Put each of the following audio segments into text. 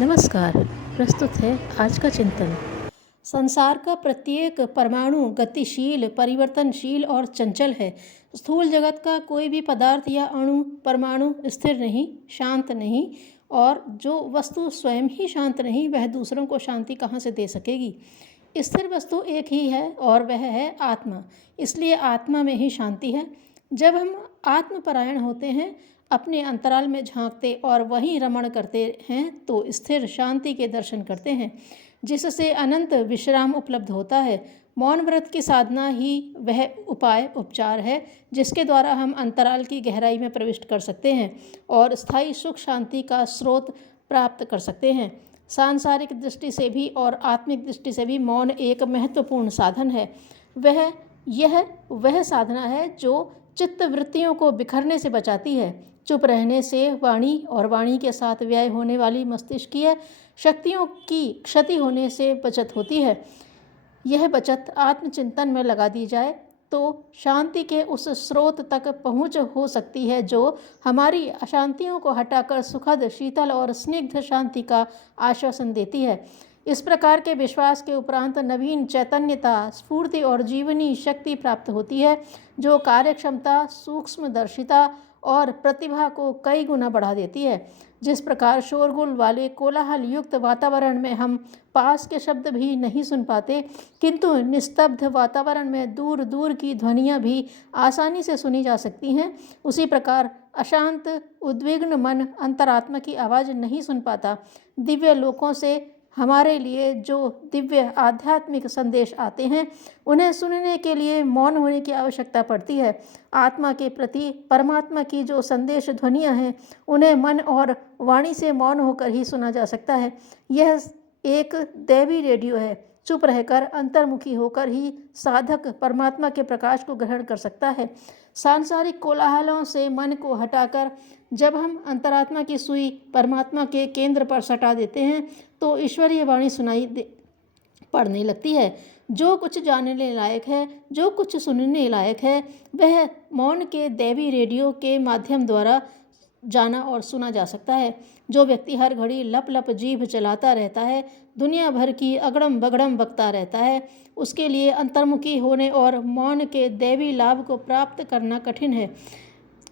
नमस्कार। प्रस्तुत है आज का चिंतन। संसार का प्रत्येक परमाणु गतिशील, परिवर्तनशील और चंचल है। स्थूल जगत का कोई भी पदार्थ या अणु परमाणु स्थिर नहीं, शांत नहीं, और जो वस्तु स्वयं ही शांत नहीं, वह दूसरों को शांति कहाँ से दे सकेगी। स्थिर वस्तु एक ही है और वह है आत्मा। इसलिए आत्मा में ही शांति है। जब हम आत्मपरायण होते हैं, अपने अंतराल में झांकते और वहीं रमण करते हैं, तो स्थिर शांति के दर्शन करते हैं, जिससे अनंत विश्राम उपलब्ध होता है। मौन व्रत की साधना ही वह उपचार है जिसके द्वारा हम अंतराल की गहराई में प्रविष्ट कर सकते हैं और स्थायी सुख शांति का स्रोत प्राप्त कर सकते हैं। सांसारिक दृष्टि से भी और आत्मिक दृष्टि से भी मौन एक महत्वपूर्ण साधन है। वह साधना है जो चित्त वृत्तियों को बिखरने से बचाती है। चुप रहने से वाणी और वाणी के साथ व्यय होने वाली मस्तिष्कीय शक्तियों की क्षति होने से बचत होती है। यह बचत आत्मचिंतन में लगा दी जाए तो शांति के उस स्रोत तक पहुँच हो सकती है जो हमारी अशांतियों को हटाकर सुखद, शीतल और स्निग्ध शांति का आश्वासन देती है। इस प्रकार के विश्वास के उपरांत नवीन चैतन्यता, स्फूर्ति और जीवनी शक्ति प्राप्त होती है, जो कार्यक्षमता, सूक्ष्मदर्शिता और प्रतिभा को कई गुना बढ़ा देती है। जिस प्रकार शोरगुल वाले कोलाहल युक्त वातावरण में हम पास के शब्द भी नहीं सुन पाते, किंतु निस्तब्ध वातावरण में दूर दूर की ध्वनियाँ भी आसानी से सुनी जा सकती हैं, उसी प्रकार अशांत, उद्विग्न मन अंतरात्मा की आवाज़ नहीं सुन पाता। दिव्य लोकों से हमारे लिए जो दिव्य आध्यात्मिक संदेश आते हैं, उन्हें सुनने के लिए मौन होने की आवश्यकता पड़ती है। आत्मा के प्रति परमात्मा की जो संदेश ध्वनियाँ हैं, उन्हें मन और वाणी से मौन होकर ही सुना जा सकता है। यह एक दैवी रेडियो है। चुप रहकर, अंतर्मुखी होकर ही साधक परमात्मा के प्रकाश को ग्रहण कर सकता है। सांसारिक कोलाहलों से मन को हटाकर जब हम अंतरात्मा की सुई परमात्मा के केंद्र पर सटा देते हैं, तो ईश्वरीय वाणी पड़ने लगती है। जो कुछ जानने लायक है, जो कुछ सुनने लायक है, वह मौन के दैवी रेडियो के माध्यम द्वारा जाना और सुना जा सकता है। जो व्यक्ति हर घड़ी लप लप जीभ चलाता रहता है, दुनिया भर की अगड़म बगड़म बकता रहता है, उसके लिए अंतर्मुखी होने और मौन के दैवी लाभ को प्राप्त करना कठिन है।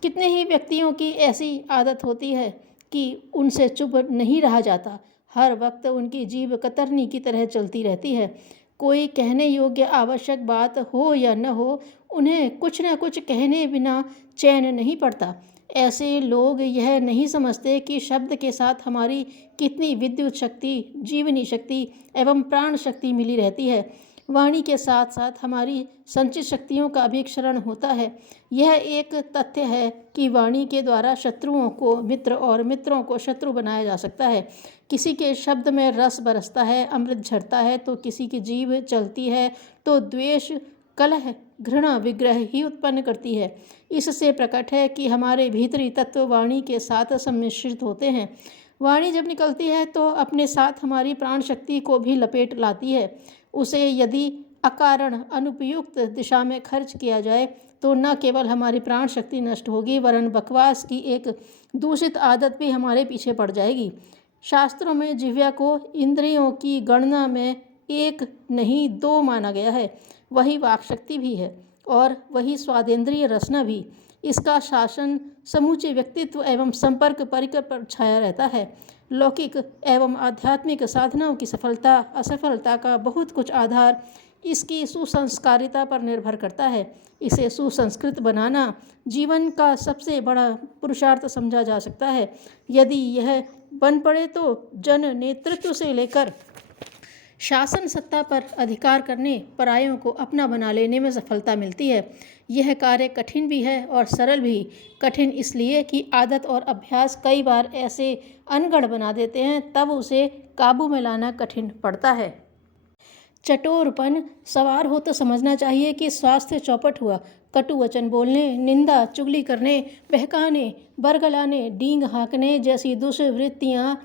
कितने ही व्यक्तियों की ऐसी आदत होती है कि उनसे चुप नहीं रहा जाता। हर वक्त उनकी जीभ कतरनी की तरह चलती रहती है। कोई कहने योग्य आवश्यक बात हो या न हो, उन्हें कुछ न कुछ कहने बिना चैन नहीं पड़ता। ऐसे लोग यह नहीं समझते कि शब्द के साथ हमारी कितनी विद्युत शक्ति, जीवनी शक्ति एवं प्राण शक्ति मिली रहती है। वाणी के साथ साथ हमारी संचित शक्तियों का भी क्षरण होता है। यह एक तथ्य है कि वाणी के द्वारा शत्रुओं को मित्र और मित्रों को शत्रु बनाया जा सकता है। किसी के शब्द में रस बरसता है, अमृत झरता है, तो किसी की जीभ चलती है तो द्वेष, कलह, घृणा, विग्रह ही उत्पन्न करती है। इससे प्रकट है कि हमारे भीतरी तत्व वाणी के साथ सम्मिश्रित होते हैं। वाणी जब निकलती है तो अपने साथ हमारी प्राण शक्ति को भी लपेट लाती है। उसे यदि अकारण अनुपयुक्त दिशा में खर्च किया जाए तो न केवल हमारी प्राण शक्ति नष्ट होगी, वरन बकवास की एक दूषित आदत भी हमारे पीछे पड़ जाएगी। शास्त्रों में जिह्वा को इंद्रियों की गणना में एक नहीं दो माना गया है। वही वाक शक्ति भी है और वही स्वादेंद्रिय रसना भी। इसका शासन समूचे व्यक्तित्व एवं संपर्क परिकर पर छाया रहता है। लौकिक एवं आध्यात्मिक साधनाओं की सफलता असफलता का बहुत कुछ आधार इसकी सुसंस्कारिता पर निर्भर करता है। इसे सुसंस्कृत बनाना जीवन का सबसे बड़ा पुरुषार्थ समझा जा सकता है। यदि यह बन पड़े तो जन नेतृत्व से लेकर शासन सत्ता पर अधिकार करने, परायों को अपना बना लेने में सफलता मिलती है। यह कार्य कठिन भी है और सरल भी। कठिन इसलिए कि आदत और अभ्यास कई बार ऐसे अनगढ़ बना देते हैं, तब उसे काबू में लाना कठिन पड़ता है। चटोरपन सवार हो तो समझना चाहिए कि स्वास्थ्य चौपट हुआ। कटु वचन बोलने, निंदा चुगली करने, बहकाने, बरगलाने, डींग हाँकने जैसी दुष्वृत्तियाँ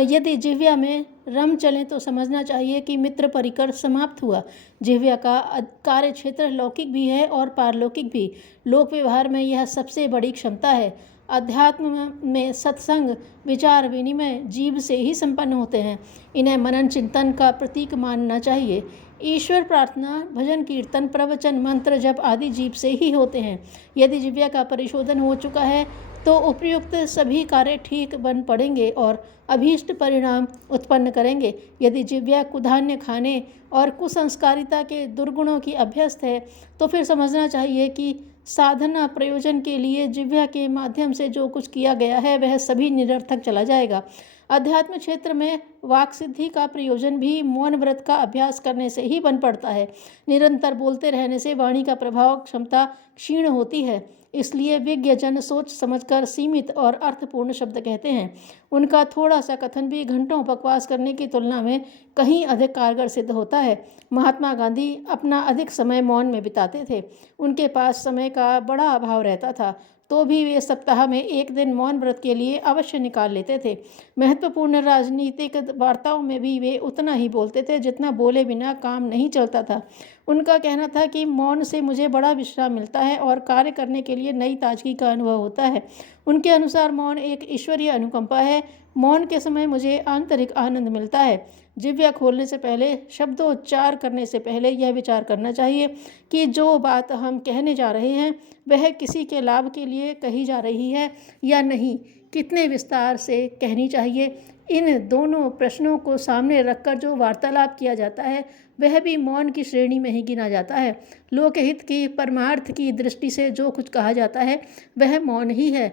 यदि जिह्वा में रम चलें तो समझना चाहिए कि मित्र परिकर समाप्त हुआ। जिह्वा का कार्य क्षेत्र लौकिक भी है और पारलौकिक भी। लोक व्यवहार में यह सबसे बड़ी क्षमता है। अध्यात्म में सत्संग, विचार विनिमय जीव से ही संपन्न होते हैं। इन्हें मनन चिंतन का प्रतीक मानना चाहिए। ईश्वर प्रार्थना, भजन कीर्तन, प्रवचन, मंत्र जप आदि जीव से ही होते हैं। यदि जिह्वा का परिशोधन हो चुका है तो उपयुक्त सभी कार्य ठीक बन पड़ेंगे और अभीष्ट परिणाम उत्पन्न करेंगे। यदि जिह्वा कुधान्य खाने और कुसंस्कारिता के दुर्गुणों की अभ्यस्त है तो फिर समझना चाहिए कि साधना प्रयोजन के लिए जिह्वा के माध्यम से जो कुछ किया गया है वह सभी निरर्थक चला जाएगा। अध्यात्म क्षेत्र में वाक सिद्धि का प्रयोजन भी मौन व्रत का अभ्यास करने से ही बन पड़ता है। निरंतर बोलते रहने से वाणी का प्रभाव क्षमता क्षीण होती है। इसलिए विज्ञजन सोच समझकर सीमित और अर्थपूर्ण शब्द कहते हैं। उनका थोड़ा सा कथन भी घंटों बकवास करने की तुलना में कहीं अधिक कारगर सिद्ध होता है। महात्मा गांधी अपना अधिक समय मौन में बिताते थे। उनके पास समय का बड़ा अभाव रहता था, तो भी वे सप्ताह में एक दिन मौन व्रत के लिए अवश्य निकाल लेते थे। महत्वपूर्ण राजनीतिक वार्ताओं में भी वे उतना ही बोलते थे जितना बोले बिना काम नहीं चलता था। उनका कहना था कि मौन से मुझे बड़ा विश्राम मिलता है और कार्य करने के लिए नई ताजगी का अनुभव होता है। उनके अनुसार मौन एक ईश्वरीय अनुकंपा है। मौन के समय मुझे आंतरिक आनंद मिलता है। जिह्वा खोलने से पहले, शब्दोच्चार करने से पहले यह विचार करना चाहिए कि जो बात हम कहने जा रहे हैं वह किसी के लाभ के लिए कही जा रही है या नहीं, कितने विस्तार से कहनी चाहिए। इन दोनों प्रश्नों को सामने रखकर जो वार्तालाप किया जाता है वह भी मौन की श्रेणी में ही गिना जाता है। लोकहित की, परमार्थ की दृष्टि से जो कुछ कहा जाता है वह मौन ही है।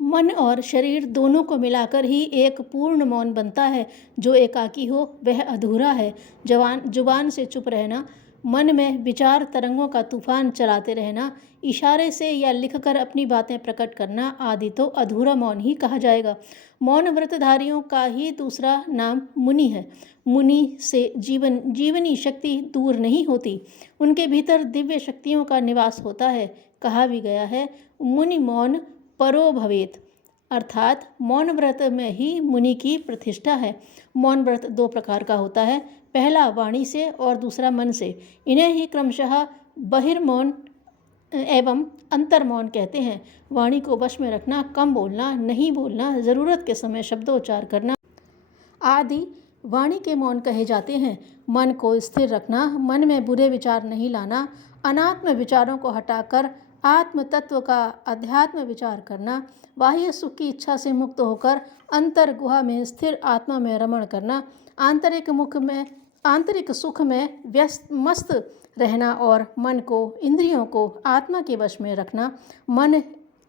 मन और शरीर दोनों को मिलाकर ही एक पूर्ण मौन बनता है। जो एकाकी हो वह अधूरा है। जुबान से चुप रहना, मन में विचार तरंगों का तूफान चलाते रहना, इशारे से या लिखकर अपनी बातें प्रकट करना आदि तो अधूरा मौन ही कहा जाएगा। मौन व्रतधारियों का ही दूसरा नाम मुनि है। मुनि से जीवनी शक्ति दूर नहीं होती, उनके भीतर दिव्य शक्तियों का निवास होता है। कहा भी गया है, मुनि मौन परो भवेत, अर्थात मौन व्रत में ही मुनि की प्रतिष्ठा है। मौन व्रत दो प्रकार का होता है, पहला वाणी से और दूसरा मन से। इन्हें ही क्रमशः बहिर्मौन एवं अंतर्मौन कहते हैं। वाणी को वश में रखना, कम बोलना, नहीं बोलना, ज़रूरत के समय शब्दोच्चार करना आदि वाणी के मौन कहे जाते हैं। मन को स्थिर रखना, मन में बुरे विचार नहीं लाना, अनात्म विचारों को हटाकर आत्म तत्व का अध्यात्म विचार करना, बाह्य सुख की इच्छा से मुक्त होकर अंतर गुहा में स्थिर आत्मा में रमण करना, आंतरिक सुख में मस्त रहना और मन को, इंद्रियों को आत्मा के वश में रखना मन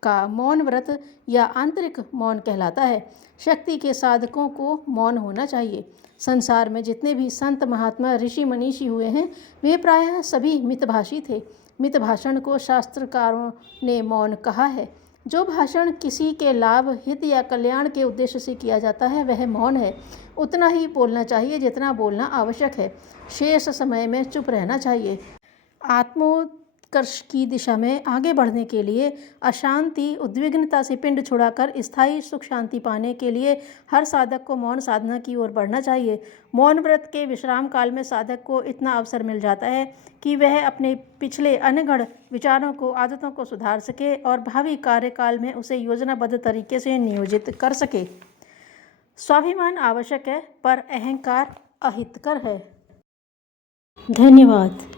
का मौन व्रत या आंतरिक मौन कहलाता है। शक्ति के साधकों को मौन होना चाहिए। संसार में जितने भी संत महात्मा ऋषि मनीषी हुए हैं वे प्रायः सभी मितभाषी थे। मित भाषण को शास्त्रकारों ने मौन कहा है। जो भाषण किसी के लाभ, हित या कल्याण के उद्देश्य से किया जाता है वह मौन है। उतना ही बोलना चाहिए जितना बोलना आवश्यक है। शेष समय में चुप रहना चाहिए। आत्मोत्कर्ष की दिशा में आगे बढ़ने के लिए, अशांति उद्विग्नता से पिंड छुड़ाकर स्थायी सुख शांति पाने के लिए हर साधक को मौन साधना की ओर बढ़ना चाहिए। मौन व्रत के विश्राम काल में साधक को इतना अवसर मिल जाता है कि वह अपने पिछले अनगढ़ विचारों को, आदतों को सुधार सके और भावी कार्यकाल में उसे योजनाबद्ध तरीके से नियोजित कर सके। स्वाभिमान आवश्यक है पर अहंकार अहितकर है। धन्यवाद।